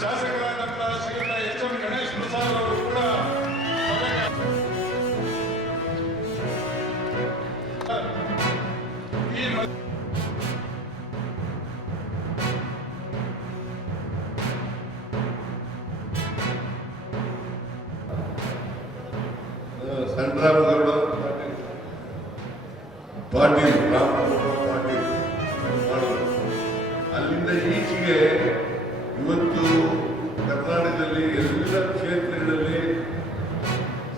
ಶಾಸಕರಾದಂತಹ ಶ್ರೀಯುತ H M Ganesh Prasad ಅವರು ಕೂಡ ಸಂಗ್ರಾಮಗೌಡ ಪಾಟೀಲ್ ರಾಮಗೌಡ ಪಾಟೀಲ್ ಅಲ್ಲಿಂದ ಈಚೆಗೆ ಇವತ್ತು ಕರ್ನಾಟಕದಲ್ಲಿ ಎಲ್ಲ ಕ್ಷೇತ್ರಗಳಲ್ಲಿ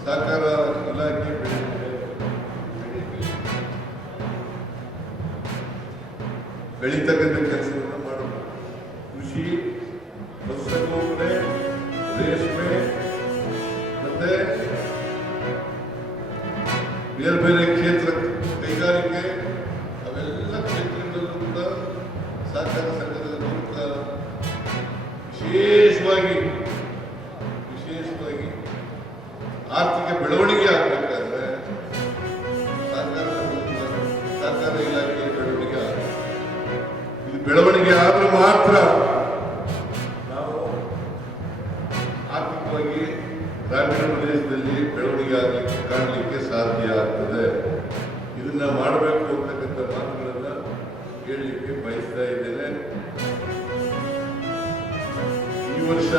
ಸಹಕಾರ ಇಲಾಖೆ ಬೆಳೀತಕ್ಕಂಥ ಕೆಲಸವನ್ನು ಮಾಡಬೇಕು. ಕೃಷಿ, ಪಶುಸಂಗೋಪನೆ, ರೇಷ್ಮೆ ಮತ್ತೆ ಬೇರೆ ಬೇರೆ ಕ್ಷೇತ್ರ, ಕೈಗಾರಿಕೆ, ಅವೆಲ್ಲ ಕ್ಷೇತ್ರಗಳಲ್ಲೂ ಕೂಡ ಸಹಕಾರ ಸಂಘದ ಮೂಲಕ ವಿಶೇಷವಾಗಿ ಆರ್ಥಿಕ ಬೆಳವಣಿಗೆ ಆಗಬೇಕಾದ್ರೆ ಸಹಕಾರ ಇಲಾಖೆಯ ಬೆಳವಣಿಗೆ ಆಗಬೇಕು. ಇದು ಬೆಳವಣಿಗೆ ಆದ್ರೆ ಮಾತ್ರ ನಾವು ಆರ್ಥಿಕವಾಗಿ ಗ್ರಾಮೀಣ ಪ್ರದೇಶದಲ್ಲಿ ಬೆಳವಣಿಗೆ ಕಾಣಲಿಕ್ಕೆ ಸಾಧ್ಯ ಆಗ್ತದೆ. ಇದನ್ನ ಮಾಡಬೇಕು ಅಂತಕ್ಕಂಥ ಮಾತುಗಳನ್ನ ಹೇಳಲಿಕ್ಕೆ ಬಯಸ್ತಾ ಇದ್ದೇನೆ. ಈ ವರ್ಷ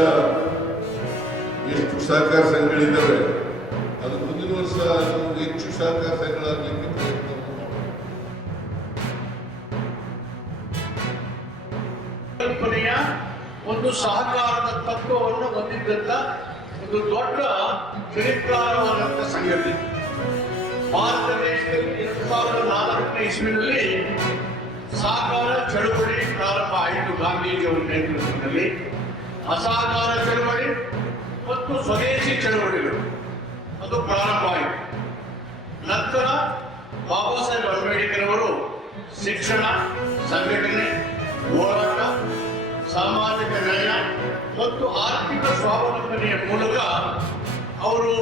ಎಷ್ಟು ಸಹಕಾರ ಸಂಘಗಳಿದ್ದಾವೆ, ಅದು ಮುಂದಿನ ವರ್ಷ ಹೆಚ್ಚು ಸಹಕಾರ ಸಂಘಗಳಾಗಲಿಕ್ಕೆ ಪ್ರಯತ್ನ ಕಲ್ಪನೆಯ ಒಂದು ಸಹಕಾರದ ತತ್ವವನ್ನು ಹೊಂದಿದ್ದಂತ ಒಂದು ದೊಡ್ಡ ಚರಿತ್ರಾರ್ಹವಾದಂಥ ಸಂಗತಿ. ಭಾರತ ದೇಶದಲ್ಲಿ 2004ನೇ ಇಸ್ವಿನಲ್ಲಿ ಸಹಕಾರ ಚಳುವಳಿ ಪ್ರಾರಂಭ ಆಯಿತು. ಗಾಂಧೀಜಿಯವರ ನೇತೃತ್ವದಲ್ಲಿ ಅಸಹಕಾರ ಚಳುವಳಿ ಮತ್ತು ಸ್ವದೇಶಿ ಚಳುವಳಿಗಳು ಅದು ಪ್ರಾರಂಭ ಆಯಿತು. ನಂತರ ಬಾಬಾ ಸಾಹೇಬ್ ಅಂಬೇಡ್ಕರ್ ಅವರು ಶಿಕ್ಷಣ, ಸಂಘಟನೆ, ಹೋರಾಟ, ಸಾಮಾಜಿಕ ನ್ಯಾಯ ಮತ್ತು ಆರ್ಥಿಕ ಸ್ವಾವಲಂಬನೆಯ ಮೂಲಕ ಅವರು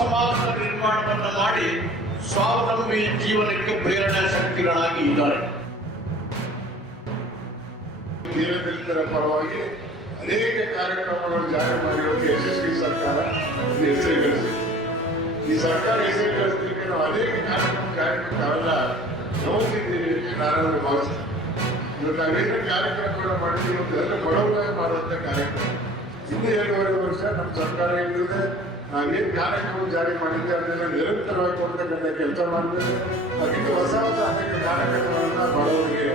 ಸಮಾಜದ ನಿರ್ಮಾಣವನ್ನು ಮಾಡಿ ಸ್ವಾವಲಂಬಿ ಜೀವನಕ್ಕೆ ಪ್ರೇರಣಾ ಶಕ್ತಿಗಳಾಗಿ ಇದ್ದಾರೆ. ದೀನದಲಿತರ ಪರವಾಗಿ ಅನೇಕ ಕಾರ್ಯಕ್ರಮಗಳನ್ನು ಜಾರಿ ಮಾಡಿರೋದು ಯಶಸ್ವಿ ಸರ್ಕಾರ ಹೆಸರು ಗಳಿಸಿದೆ. ಈ ಸರ್ಕಾರ ಹೆಸರು ಗಳಿಸಲಿಕ್ಕೆ ನಾವು ಅನೇಕ ಕಾರ್ಯಕ್ರಮ ಕಾರ್ಯಕ್ರಮಗಳೆಲ್ಲ ನೋಡ್ತಿದ್ದೀವಿ ಅಂತ ನಾನು ಭಾವಿಸ್ತೇನೆ. ಇವತ್ತು ನಾವೇನು ಕಾರ್ಯಕ್ರಮಗಳು ಮಾಡಿದ್ದೀವಿ ಎಲ್ಲ ಬಡವರಾಗಿ ಮಾಡುವಂಥ ಕಾರ್ಯಕ್ರಮ. ಇನ್ನೂ 2.5 ವರ್ಷ ನಮ್ಮ ಸರ್ಕಾರ ಇಲ್ಲದೆ ನಾವೇನು ಕಾರ್ಯಕ್ರಮ ಜಾರಿ ಮಾಡಿದ್ದೆ ಅದನ್ನೆಲ್ಲ ನಿರಂತರವಾಗಿ ಕೊಡ್ತಕ್ಕಂಥ ಕೆಲಸ ಮಾಡಿದ್ರೆ ಅದಕ್ಕೆ ಹೊಸ ಅನೇಕ ಕಾರ್ಯಕ್ರಮಗಳನ್ನ ಬಡವರಿಗೆ,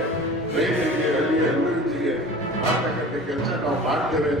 ರೈತರಿಗೆ, ಹಳ್ಳಿಯ ಅಭಿವೃದ್ಧಿಗೆ ಮಾಡ್ತಕ್ಕಂಥ ಕೆಲಸ ನಾವು ಮಾಡ್ತೇವೆ.